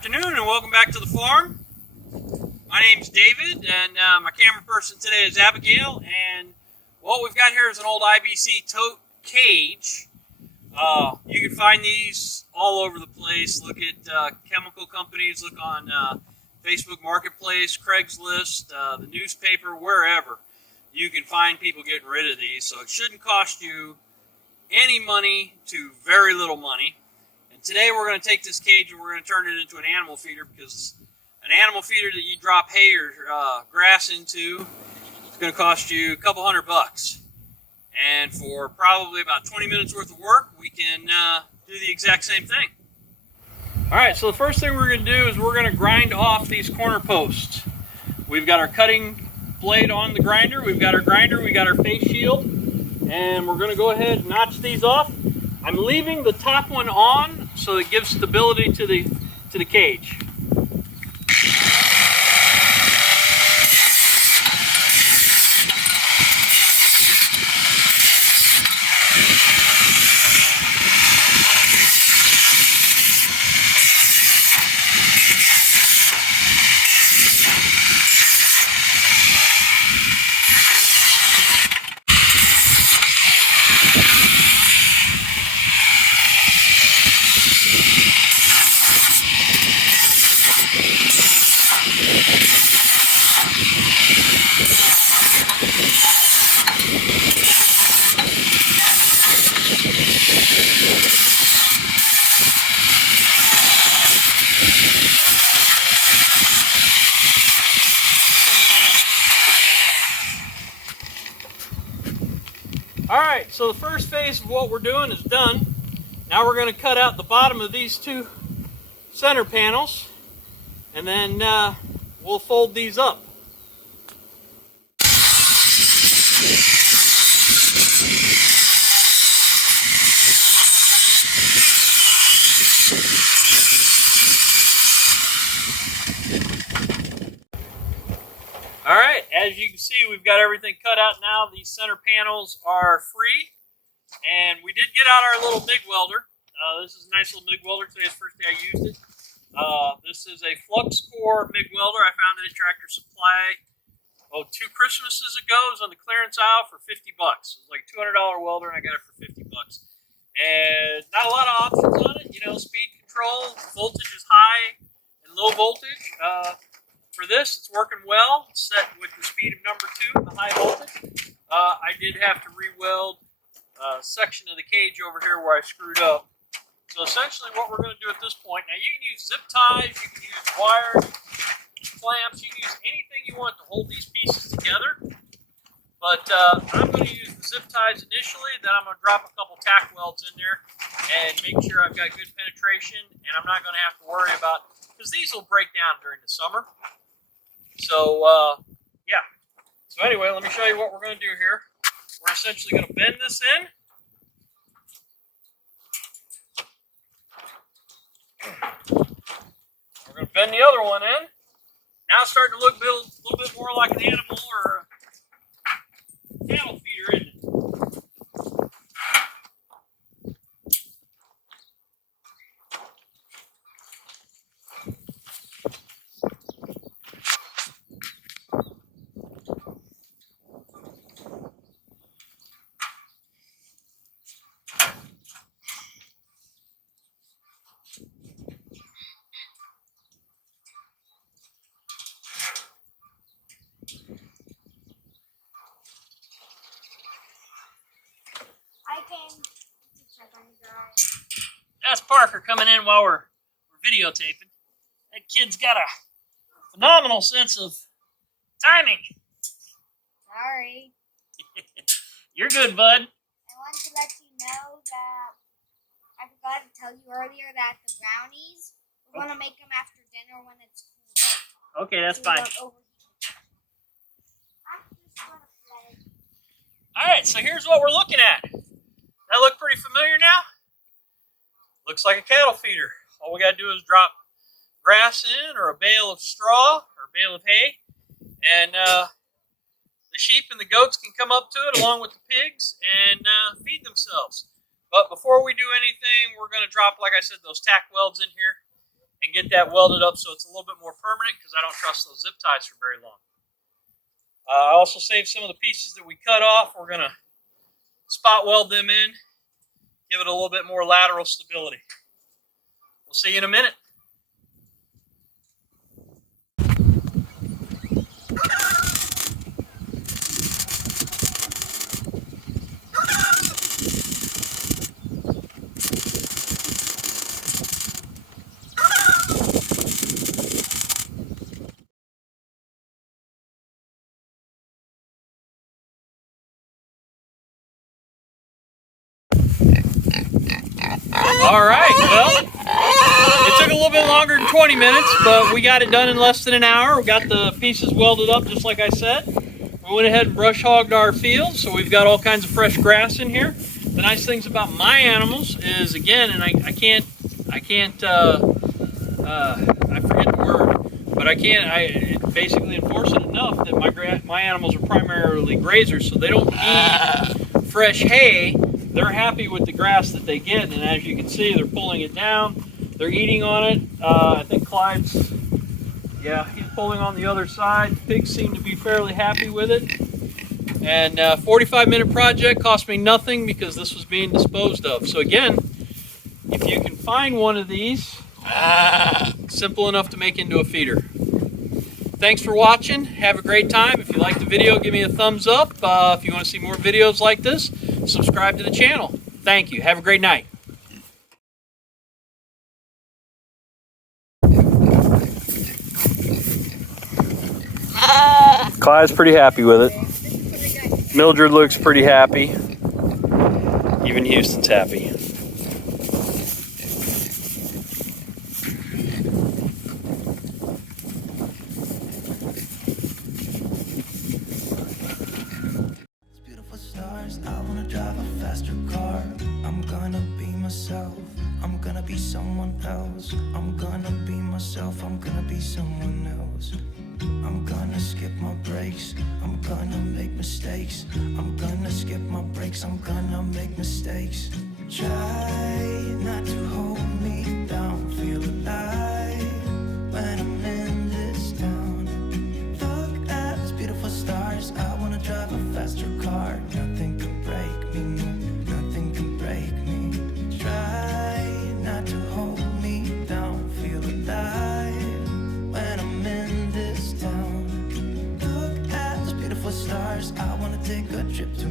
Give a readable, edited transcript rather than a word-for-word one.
afternoon and welcome back to the farm. My name's David and my camera person today is Abigail, and what we've got here is an old IBC Tote cage. You can find these all over the place. Look at chemical companies, look on Facebook Marketplace, Craigslist, the newspaper, wherever. You can find people getting rid of these, so it shouldn't cost you any money to very little money. Today we're going to take this cage and we're going to turn it into an animal feeder, because an animal feeder that you drop hay or grass into is going to cost you a couple $100. And for probably about 20 minutes worth of work, we can do the exact same thing. Alright, so the first thing we're going to do is we're going to grind off these corner posts. We've got our cutting blade on the grinder, we've got our grinder, we got our face shield, and we're going to go ahead and notch these off. I'm leaving the top one on so it gives stability to the cage. Alright, so the first phase of what we're doing is done. Now we're going to cut out the bottom of these two center panels, and then we'll fold these up. Alright, as you can see, we've got everything cut out now. These center panels are free, and we did get out our little MIG welder. This is a nice little MIG welder. Today's the first day I used it. This is a flux core MIG welder. I found it at Tractor Supply, 2 Christmases ago. It was on the clearance aisle for 50 bucks. It was like a $200 welder, and I got it for 50 bucks. And not a lot of options on it. You know, speed control, voltage is high and low voltage. For this, it's working well. It's set with the speed of number 2, the high voltage. I did have to re-weld a section of the cage over here where I screwed up. So essentially what we're going to do at this point, now you can use zip ties, you can use wires, clamps, you can use anything you want to hold these pieces together. But I'm going to use the zip ties initially, then I'm going to drop a couple tack welds in there and make sure I've got good penetration, and I'm not going to have to worry about, because these will break down during the summer. So, yeah. So anyway, let me show you what we're going to do here. We're essentially going to bend this in. We're going to bend the other one in. Now it's starting to look a little bit more like an animal or a cattle feeder, isn't it? That's Parker coming in while we're videotaping. That kid's got a phenomenal sense of timing. Sorry. You're good, bud. I wanted to let you know that I forgot to tell you earlier that the brownies, we're going to make them after dinner when it's cool. Okay, that's fine. Alright, so here's what we're looking at. That look pretty familiar now? Looks like a cattle feeder. All we got to do is drop grass in, or a bale of straw, or a bale of hay, and the sheep and the goats can come up to it along with the pigs and feed themselves. But before we do anything, we're going to drop, like I said, those tack welds in here. and get that welded up so it's a little bit more permanent, because I don't trust those zip ties for very long. I also saved some of the pieces that we cut off. We're going to spot weld them in, give it a little bit more lateral stability. We'll see you in a minute. All right, well, it took a little bit longer than 20 minutes, but we got it done in less than an hour. We got the pieces welded up just like I said. We went ahead and brush hogged our field, so we've got all kinds of fresh grass in here. The nice things about my animals is, again, and I forget the word, but I basically enforce it enough that my animals are primarily grazers, so they don't need fresh hay. They're happy with the grass that they get, and as you can see, they're pulling it down. They're eating on it. I think Clyde's, yeah, he's pulling on the other side. The pigs seem to be fairly happy with it. And 45-minute project cost me nothing because this was being disposed of. So again, if you can find one of these, simple enough to make into a feeder. Thanks for watching. Have a great time. If you like the video, give me a thumbs up. If you want to see more videos like this, subscribe to the channel. Thank you. Have a great night. Clyde's pretty happy with it. Mildred looks pretty happy. Even Houston's happy. I wanna drive a faster car. I'm gonna be myself. I'm gonna be someone else. I'm gonna be myself. I'm gonna be someone else. I'm gonna skip my breaks. I'm gonna make mistakes. I'm gonna skip my breaks. I'm gonna make mistakes. Try not to hold me down. Feel alive when I'm in this town. Look at these beautiful stars. I wanna drive a faster car. Nothing can break me, no, nothing can break me. Try not to hold me down. Feel alive when I'm in this town. Look at those beautiful stars. I wanna take a trip to